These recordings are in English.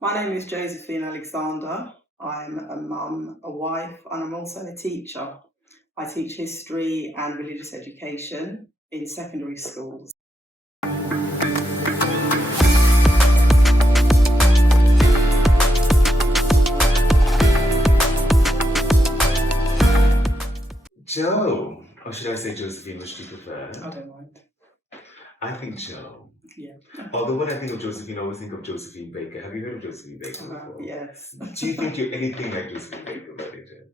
My name is Josephine Alexander. I'm a mum, a wife, and I'm also a teacher. I teach history and religious education in secondary schools. Joe, or should I say Josephine, which do you prefer? I don't mind. I think Joe. Yeah. Although when I think of Josephine, I always think of Josephine Baker. Have you heard of Josephine Baker before? Yes. Do you think you're anything like Josephine Baker, really, Joe?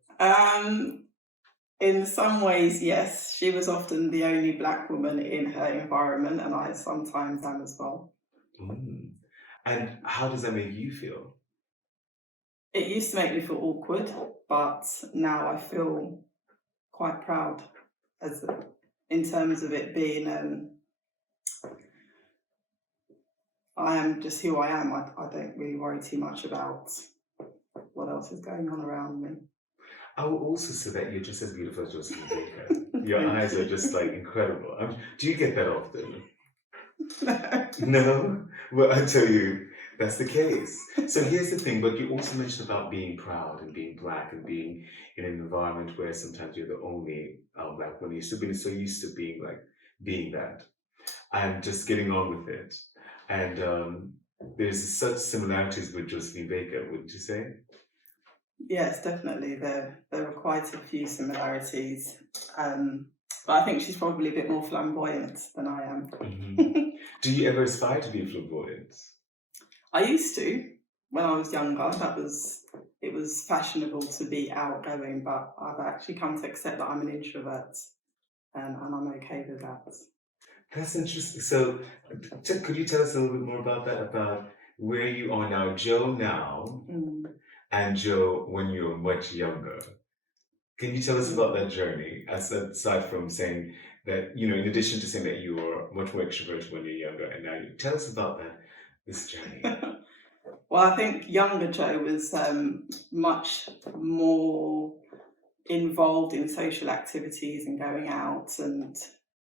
In some ways, yes. She was often the only black woman in her environment, and I sometimes am as well. And how does that make you feel? It used to make me feel awkward, but now I feel quite proud in terms of it being I am just who I am. I don't really worry too much about what else is going on around me. I will also say that you're just as beautiful as Josephine Baker. Your eyes are just like incredible. Do you get that often? No? Well, I tell you, that's the case. So here's the thing, but you also mentioned about being proud and being black and being in an environment where sometimes you're the only black one. You're still being so used to being that and just getting on with it. And there's such similarities with Josephine Baker, wouldn't you say? Yes, definitely. There are quite a few similarities. But I think she's probably a bit more flamboyant than I am. Do you ever aspire to be flamboyant? I used to. When I was younger, it was fashionable to be outgoing, but I've actually come to accept that I'm an introvert, and I'm okay with that. That's interesting. So, could you tell us a little bit more about that? About where you are now, Joe now, and Joe when you were much younger. Can you tell us about that journey? Aside from saying that, in addition to saying that you were much more extroverted when you're younger, and now you tell us about this journey. Well, I think younger Joe was much more involved in social activities and going out, and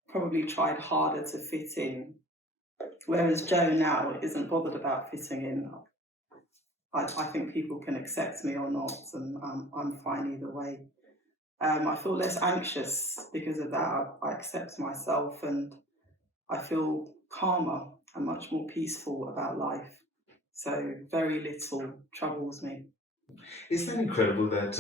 probably tried harder to fit in. Whereas Joe now isn't bothered about fitting in. I think people can accept me or not, and I'm fine either way. I feel less anxious because of that. I accept myself, and I feel calmer and much more peaceful about life. So very little troubles me. Isn't that incredible that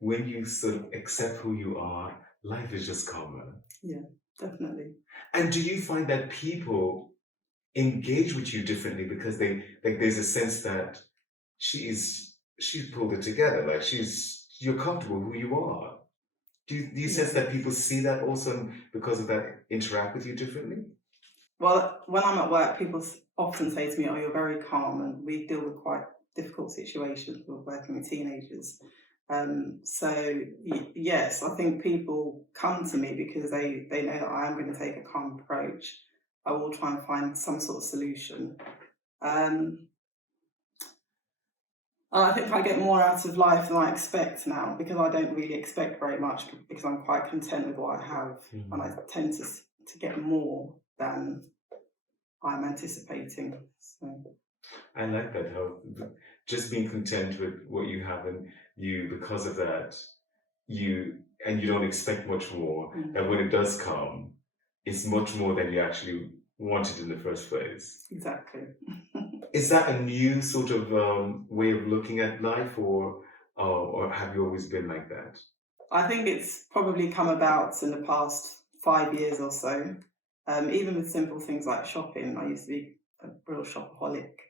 when you sort of accept who you are, life is just calmer? Yeah, definitely. And do you find that people engage with you differently because there's a sense that she's pulled it together, like you're comfortable who you are? Do you sense that people see that also and because of that interact with you differently? Well, when I'm at work, people often say to me, "Oh, you're very calm," and we deal with quite difficult situations with working with teenagers. Yes, I think people come to me because they know that I am going to take a calm approach. I will try and find some sort of solution. I think I get more out of life than I expect now, because I don't really expect very much, because I'm quite content with what I have, and I tend to get more than I'm anticipating. So. I like that, how just being content with what you have, and because of that, you don't expect much more, and when it does come, it's much more than you actually wanted in the first place. Exactly. Is that a new sort of way of looking at life, or have you always been like that? I think it's probably come about in the past 5 years or so. Even with simple things like shopping, I used to be a real shopaholic.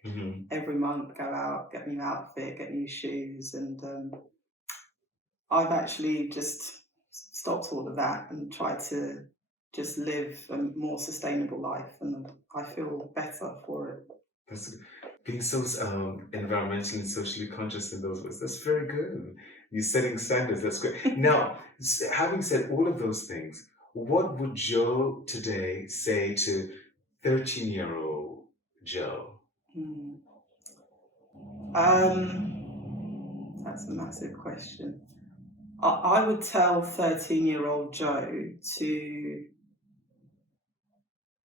Every month, go out, get a new outfit, get new shoes, and I've actually just stopped all of that and tried to just live a more sustainable life, and I feel better for it. That's being so environmentally and socially conscious in those ways. That's very good. You're setting standards. That's great. Now, having said all of those things, what would Joe today say to 13-year-old Joe? That's a massive question. I would tell 13-year-old Joe to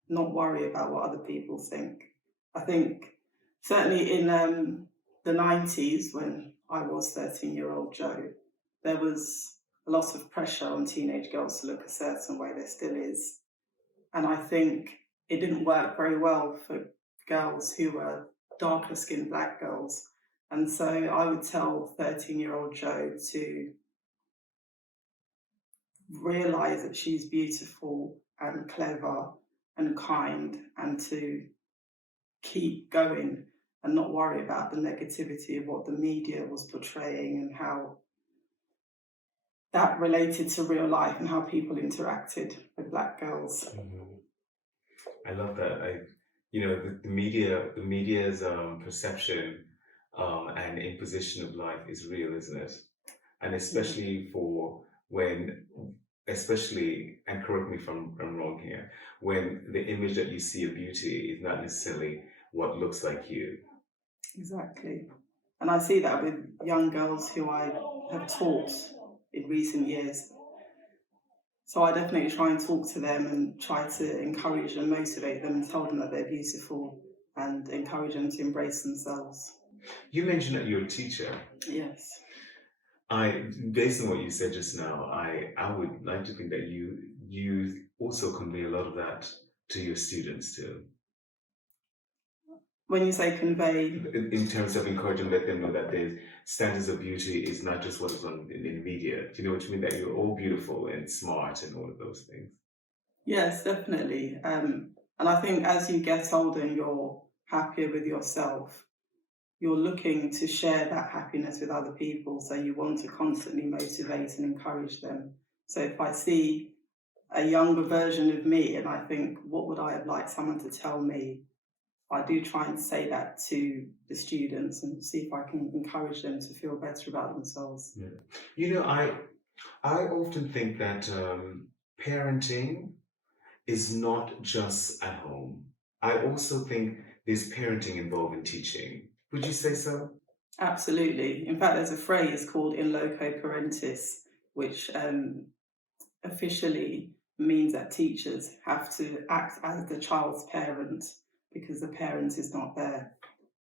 not worry about what other people think. I think certainly in the 90s, when I was 13-year-old Jo, there was a lot of pressure on teenage girls to look a certain way. There still is. And I think it didn't work very well for girls who were darker skinned black girls. And so I would tell 13-year-old Jo to realise that she's beautiful and clever and kind, and to keep going and not worry about the negativity of what the media was portraying and how that related to real life and how people interacted with black girls. I love that. The media's perception and imposition of life is real, isn't it? And especially and correct me if I'm wrong here, when the image that you see of beauty is not necessarily what looks like you. Exactly. And I see that with young girls who I have taught in recent years. So I definitely try and talk to them and try to encourage and motivate them and tell them that they're beautiful and encourage them to embrace themselves. You mentioned that you're a teacher. Yes. Based on what you said just now, I would like to think that you also convey a lot of that to your students too. When you say convey, in terms of encouraging, let them know that the standards of beauty is not just what is on in the media. Do you know what you mean? That you're all beautiful and smart and all of those things. Yes, definitely. And I think as you get older and you're happier with yourself, you're looking to share that happiness with other people. So you want to constantly motivate and encourage them. So if I see a younger version of me and I think, what would I have liked someone to tell me? I do try and say that to the students and see if I can encourage them to feel better about themselves. Yeah. I often think that parenting is not just at home. I also think there's parenting involved in teaching. Would you say so? Absolutely. In fact, there's a phrase called in loco parentis, which officially means that teachers have to act as the child's parent because the parent is not there.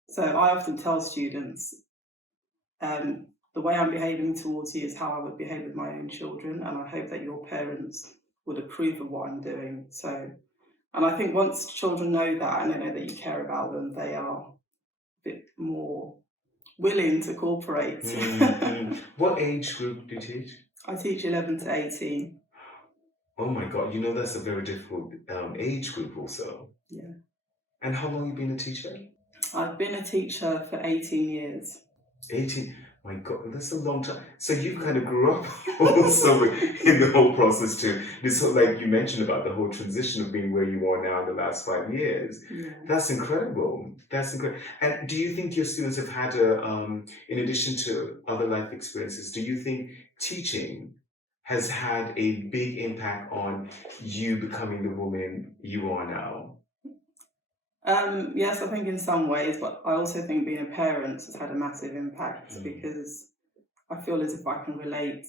So I often tell students, the way I'm behaving towards you is how I would behave with my own children, and I hope that your parents would approve of what I'm doing. So, and I think once children know that and they know that you care about them, they are a bit more willing to cooperate. What age group do you teach? I teach 11 to 18. Oh my God, that's a very difficult age group also. Yeah. And how long have you been a teacher? I've been a teacher for 18 years. 18? My God, that's a long time. So you kind of grew up also in the whole process too. This whole, like you mentioned about the whole transition of being where you are now in the last 5 years. Yeah. That's incredible. That's incredible. And do you think your students have had in addition to other life experiences, do you think teaching has had a big impact on you becoming the woman you are now? Yes, I think in some ways, but I also think being a parent has had a massive impact because I feel as if I can relate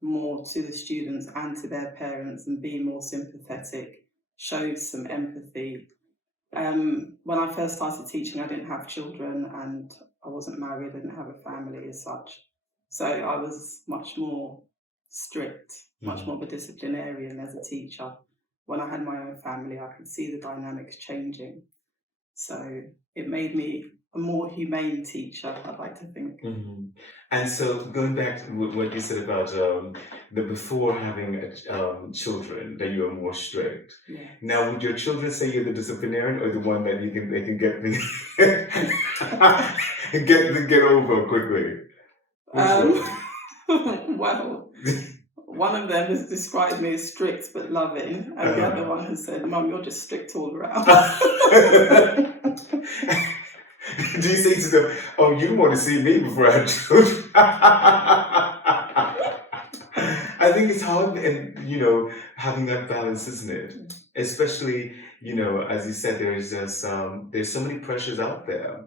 more to the students and to their parents and be more sympathetic, show some empathy. When I first started teaching, I didn't have children and I wasn't married, I didn't have a family as such. So I was much more strict, much more of a disciplinarian as a teacher. When I had my own family, I could see the dynamics changing. So it made me a more humane teacher, I'd like to think. And so going back to what you said about the before having children, that you are more strict. Yeah. Now, would your children say you're the disciplinarian or the one that you think they can get get over quickly? Well, one of them has described me as strict but loving, and the other one has said, "Mum, you're just strict all around." Do you say to them, "Oh, you want to see me before I have children"? I think it's hard, and having that balance, isn't it? Especially, as you said, there's so many pressures out there.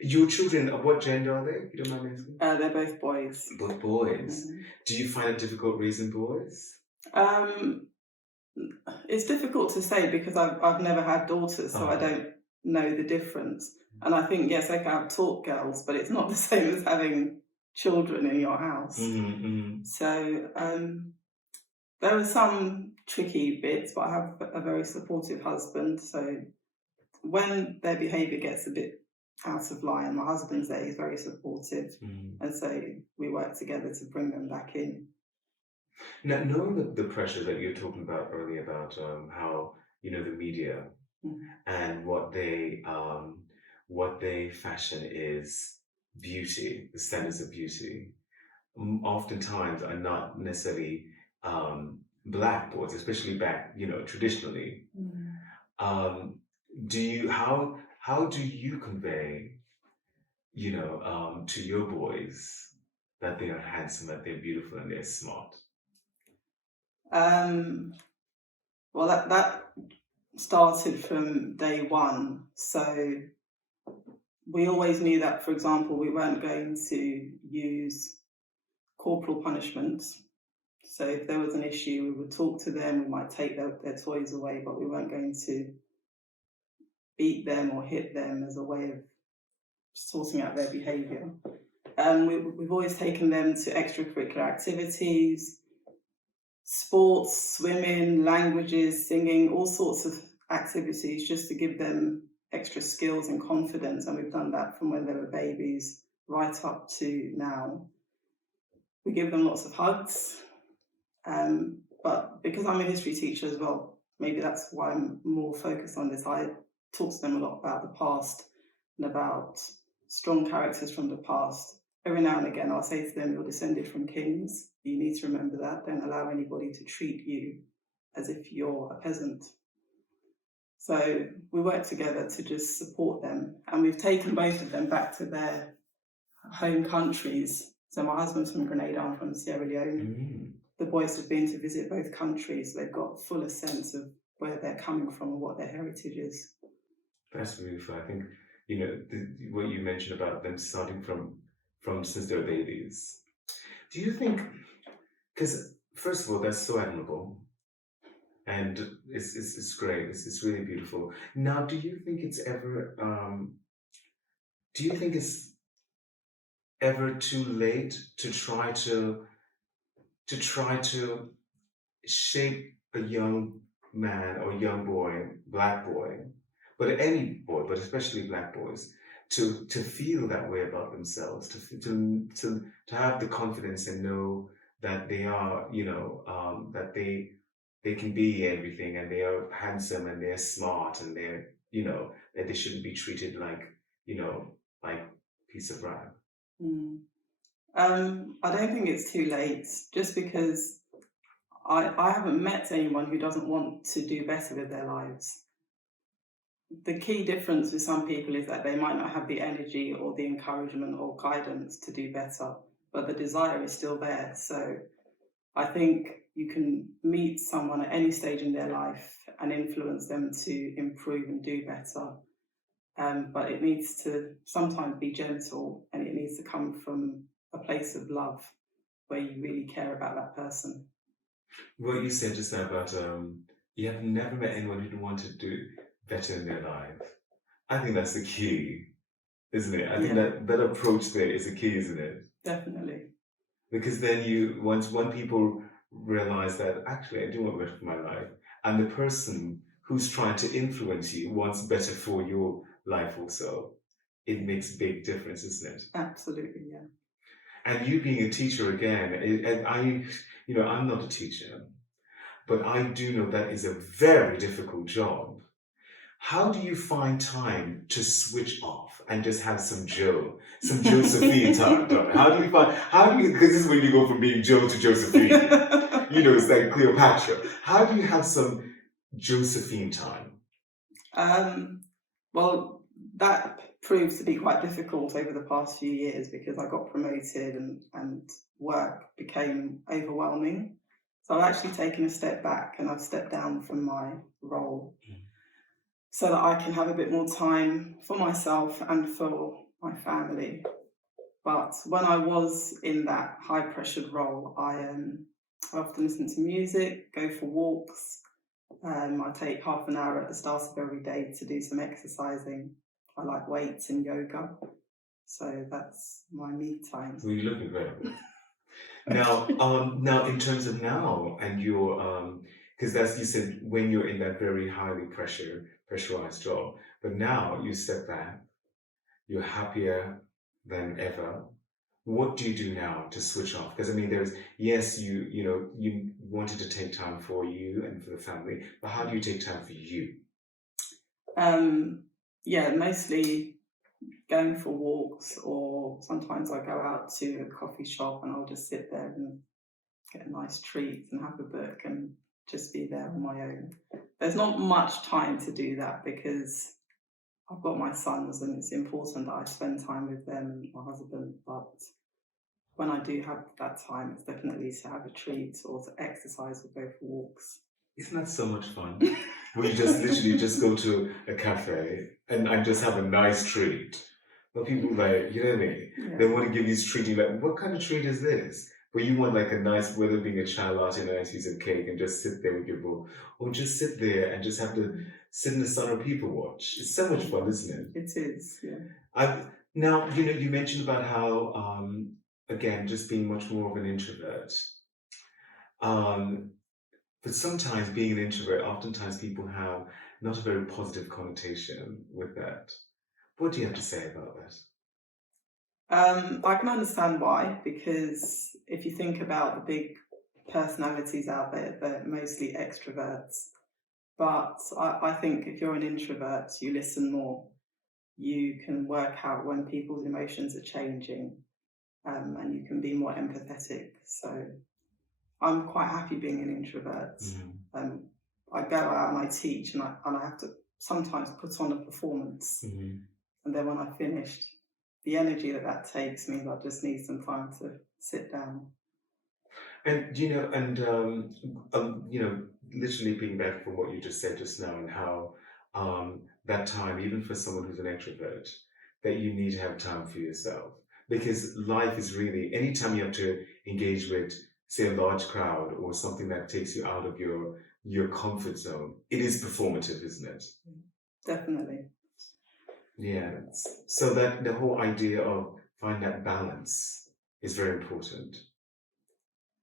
Your children, what gender are they? You don't mind me asking? They're both boys. Both boys. Do you find it difficult raising boys? It's difficult to say because I've never had daughters, so I don't know the difference. And I think, yes, okay, I've taught girls, but it's not the same as having children in your house. So there were some tricky bits, but I have a very supportive husband. So when their behaviour gets a bit out of line, my husband's there, he's very supportive. And so we work together to bring them back in. Now, knowing the pressure that you're talking about earlier about how, the media and what they fashion is beauty, the standards of beauty, oftentimes are not necessarily black boys, especially back, traditionally. How do you convey, to your boys that they are handsome, that they're beautiful, and they're smart? Well, that started from day one. So we always knew that, for example, we weren't going to use corporal punishments. So if there was an issue, we would talk to them, we might take their toys away, but we weren't going to beat them or hit them as a way of sorting out their behaviour. We've always taken them to extracurricular activities, sports, swimming, languages, singing, all sorts of activities just to give them extra skills and confidence. And we've done that from when they were babies right up to now. We give them lots of hugs. But because I'm a history teacher as well, maybe that's why I'm more focused on this. I talk to them a lot about the past and about strong characters from the past. Every now and again, I'll say to them, you're descended from kings. You need to remember that. Don't allow anybody to treat you as if you're a peasant. So we work together to just support them. And we've taken both of them back to their home countries. So my husband's from Grenada, I'm from Sierra Leone. The boys have been to visit both countries. They've got fuller sense of where they're coming from and what their heritage is. That's beautiful. I think, what you mentioned about them starting from since they're babies. Do you think, because first of all, that's so admirable. And it's great. It's really beautiful. Now, do you think it's ever too late to try to shape a young man or young boy, black boy, but any boy, but especially black boys, to feel that way about themselves, to have the confidence and know that they are, that they can be everything, and they are handsome, and they're smart, and they're, that they shouldn't be treated like, like a piece of rag. I don't think it's too late, just because I haven't met anyone who doesn't want to do better with their lives. The key difference with some people is that they might not have the energy or the encouragement or guidance to do better, but the desire is still there. So I think you can meet someone at any stage in their life and influence them to improve and do better. But it needs to sometimes be gentle, and it needs to come from a place of love where you really care about that person. What you said just now about you have never met anyone who didn't want to do better in their life. I think that's the key, isn't it? I think that approach there is the key, isn't it? Definitely. Because then once people realize that actually I do want better for my life, and the person who's trying to influence you wants better for your life also, it makes a big difference, isn't it? Absolutely, yeah. And you being a teacher again, I'm not a teacher, but I do know that is a very difficult job. How do you find time to switch off and just have some Josephine time? Because this is when you go from being Joe to Josephine. It's like Cleopatra. How do you have some Josephine time? Well, that proved to be quite difficult over the past few years because I got promoted and work became overwhelming. So I've actually taken a step back and I've stepped down from my role so that I can have a bit more time for myself and for my family. But when I was in that high-pressured role, I often listen to music, go for walks. I take half an hour at the start of every day to do some exercising. I like weights and yoga. So that's my me time. Well, you look incredible. Now in terms of now and your because that's you said when you're in that very highly pressurized job, but now you step back, you're happier than ever. What do you do now to switch off? Because I mean, there's yes, you wanted to take time for you and for the family, but how do you take time for you? Yeah, mostly going for walks, or sometimes I go out to a coffee shop and I'll just sit there and get a nice treat and have a book and just be there on my own. There's not much time to do that because I've got my sons and it's important that I spend time with them and my husband, but when I do have that time, it's definitely to have a treat or to exercise or go for walks. Isn't that so much fun? Where you just literally just go to a cafe and just have a nice treat. But people like, you know what I mean? Yeah. They want to give you this treat. You're like, what kind of treat is this? But you want like a nice, whether being a chai latte and a nice piece of cake and just sit there with your book, or just sit there and just have to sit in the sun or people watch. It's so much fun, isn't it? It is, yeah. Now, you mentioned about how, again, just being much more of an introvert. But sometimes being an introvert, oftentimes people have not a very positive connotation with that. What do you have to say about that? I can understand why, because if you think about the big personalities out there, they're mostly extroverts. But I think if you're an introvert, you listen more. You can work out when people's emotions are changing, and you can be more empathetic. So I'm quite happy being an introvert. Mm-hmm. I go out and I teach, and I have to sometimes put on a performance. Mm-hmm. And then when I finished, the energy that takes means I just need some time to sit down. And literally being back from what you just said just now, and how that time, even for someone who's an extrovert, that you need to have time for yourself, because life is really anytime you have to engage with, say, a large crowd or something that takes you out of your comfort zone, it is performative, isn't it? Definitely. Yeah. So that the whole idea of finding that balance is very important.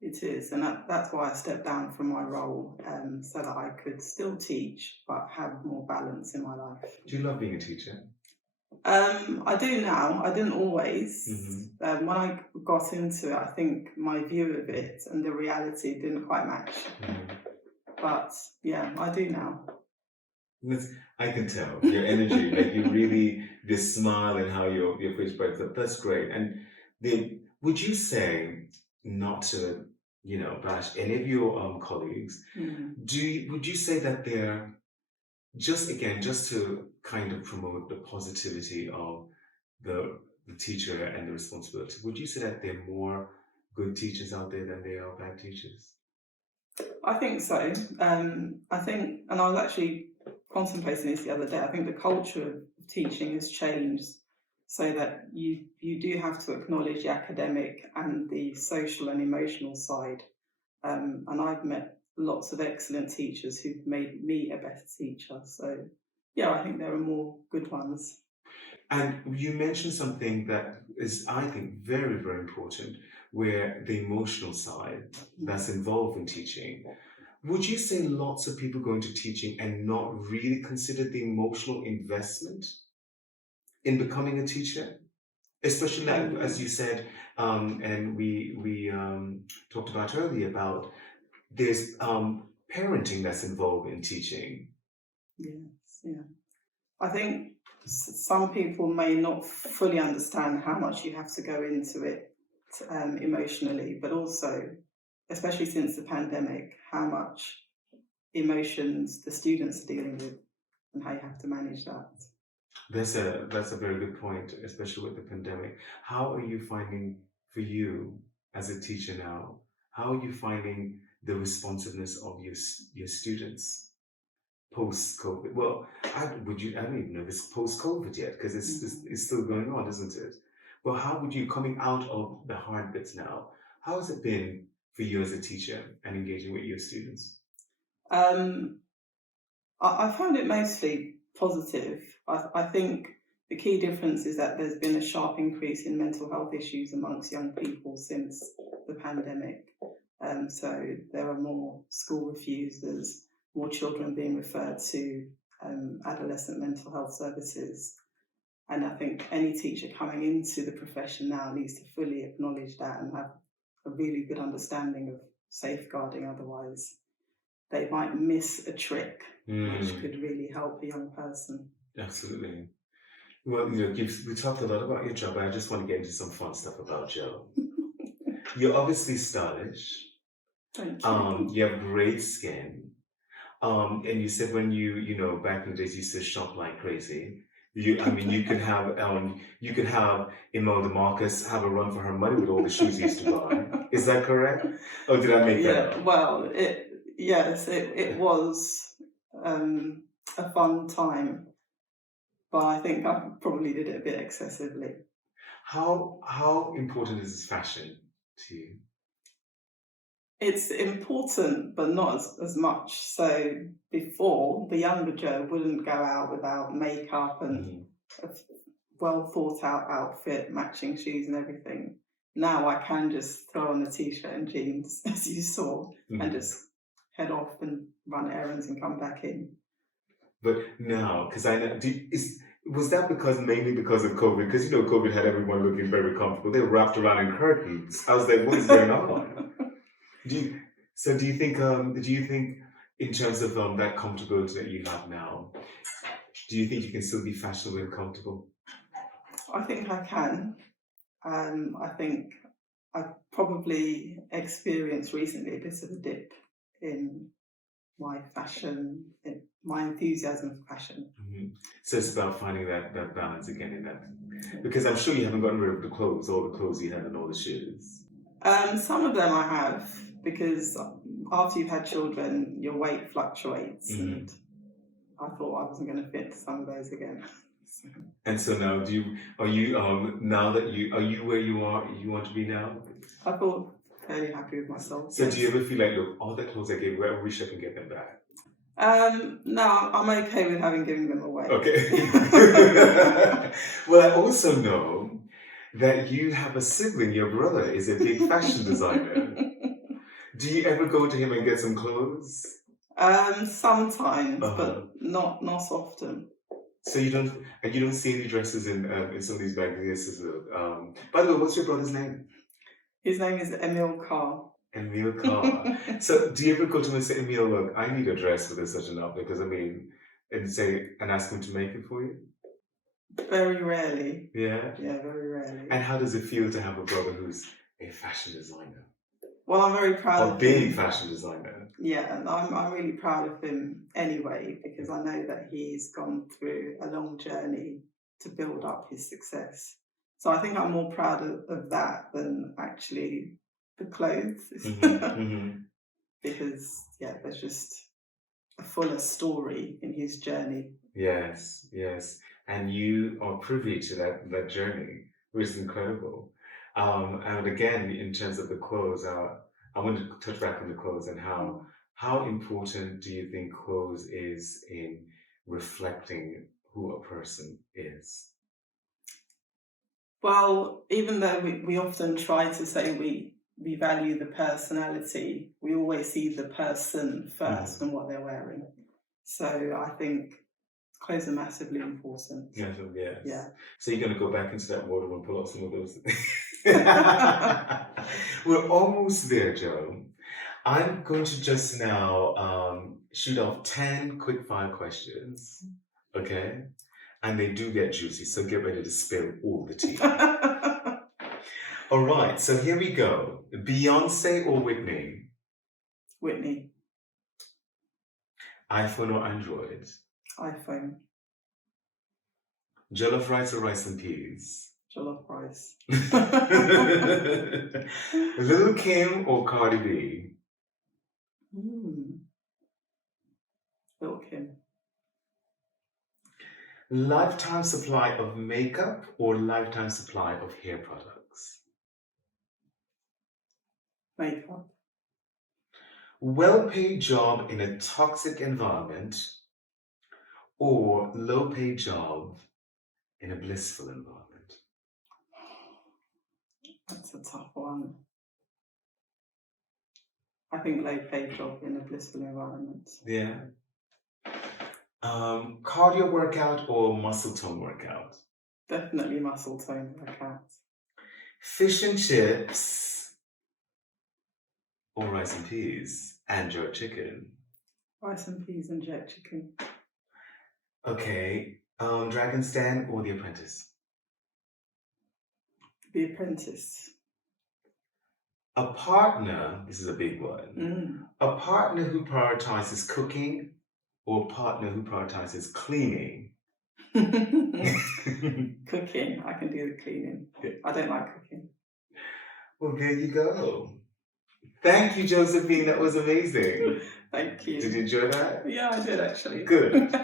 It is, and that's why I stepped down from my role, so that I could still teach but have more balance in my life. Do you love being a teacher? I do now. I didn't always. Mm-hmm. When I got into it, I think my view of it and the reality didn't quite match. Mm-hmm. But yeah, I do now. I can tell your energy, like you really, this smile and how your face brights up. That's great. And would you say, not to bash any of your colleagues, would you say that they're just to kind of promote the positivity of the teacher and the responsibility? Would you say that there are more good teachers out there than there are bad teachers? I think so. I think, and I was actually contemplating this the other day, I think the culture of teaching has changed so that you do have to acknowledge the academic and the social and emotional side. And I've met lots of excellent teachers who've made me a better teacher. So yeah, I think there are more good ones. And you mentioned something that is, I think, very, very important, where the emotional side that's involved in teaching. Would you say lots of people go into teaching and not really consider the emotional investment in becoming a teacher? Especially like, as you said, and we talked about earlier about there's parenting that's involved in teaching. Yes, yeah. I think some people may not fully understand how much you have to go into it emotionally, but also, especially since the pandemic, how much emotions the students are dealing with and how you have to manage that. That's a very good point, especially with the pandemic. How are you finding, for you as a teacher now, how are you finding the responsiveness of your students post-COVID? Well, I don't even know if it's post-COVID yet, because it's still going on, isn't it? Well, how would you, coming out of the hard bits now, how has it been for you as a teacher and engaging with your students? I found it mostly positive. I think The key difference is that there's been a sharp increase in mental health issues amongst young people since the pandemic. So there are more school refusers, more children being referred to adolescent mental health services. And I think any teacher coming into the profession now needs to fully acknowledge that and have a really good understanding of safeguarding. Otherwise, they might miss a trick which could really help a young person. Absolutely. Well, we talked a lot about your job, but I just want to get into some fun stuff about Jo. You're obviously stylish. Thank you. You have great skin. And you said when you back in the days you used to shop like crazy. You could have Imelda Marcus have a run for her money with all the shoes you used to buy. Is that correct? Oh, did I make that up? Well, it was a fun time, but I think I probably did it a bit excessively. How important is fashion to you? It's important, but not as much. So before, the younger Jo wouldn't go out without makeup and a well thought out outfit, matching shoes and everything. Now I can just throw on a t-shirt and jeans, as you saw, and just head off and run errands and come back in. But now, because I know, was that mainly because of COVID? Because COVID had everyone looking very comfortable. They were wrapped around in curtains. I was like, what is going on? Do you think in terms of that comfortability that you have now, do you think you can still be fashionable and comfortable? I think I can. I think I've probably experienced recently a bit of a dip in my fashion, in my enthusiasm for fashion. So it's about finding that balance again in that. Because I'm sure you haven't gotten rid of all the clothes you had and all the shoes. Some of them I have, because after you've had children, your weight fluctuates, and I thought I wasn't going to fit some of those again. And so now, are you where you want to be now? I feel fairly happy with myself. So yes. Do you ever feel like, look, all the clothes I gave away, I wish I could get them back? No, I'm okay with having given them away. Okay. Well, I also know that you have a sibling. Your brother is a big fashion designer. Do you ever go to him and get some clothes? Sometimes, but not often. So you don't see any dresses in some of these magazines. By the way, what's your brother's name? His name is Emil Carr. Emil Carr. So do you ever go to him and say, Emil, look, I need a dress for this such an outfit, because and ask him to make it for you? Very rarely. Yeah? Yeah, very rarely. And how does it feel to have a brother who's a fashion designer? Well, I'm very proud of him. A big fashion designer. Yeah, and I'm really proud of him anyway, because I know that he's gone through a long journey to build up his success. So I think I'm more proud of that than actually the clothes. Because, there's just a fuller story in his journey. Yes. And you are privy to that journey, which is incredible. And again, in terms of the clothes, I want to touch back on the clothes and how important do you think clothes is in reflecting who a person is? Well, even though we often try to say we value the personality, we always see the person first and what they're wearing. So I think clothes are massively important. Yes. Yeah. So you're going to go back into that wardrobe and pull out some of those. We're almost there, Jo. I'm going to just now shoot off 10 quick-fire questions, okay? And they do get juicy, so get ready to spill all the tea. All right, so here we go. Beyonce or Whitney? Whitney. iPhone or Android? iPhone. Jollof rice or rice and peas? Jollof rice. Lil' Kim or Cardi B? Lil' Kim. Lifetime supply of makeup or lifetime supply of hair products? Makeup. Well-paid job in a toxic environment or low-paid job in a blissful environment? That's a tough one. I think low paid job in a blissful environment. Yeah. Cardio workout or muscle tone workout? Definitely muscle tone workout. Fish and chips or rice and peas and jerk chicken? Rice and peas and jerk chicken. Okay. Dragon's Den or The Apprentice? The Apprentice. A partner, this is a big one. A partner who prioritizes cooking or a partner who prioritizes cleaning? Cooking. I can do the cleaning. I don't like cooking. Well, there you go. Thank you, Josephine. That was amazing. Thank you. Did you enjoy that? Yeah, I did actually. Good.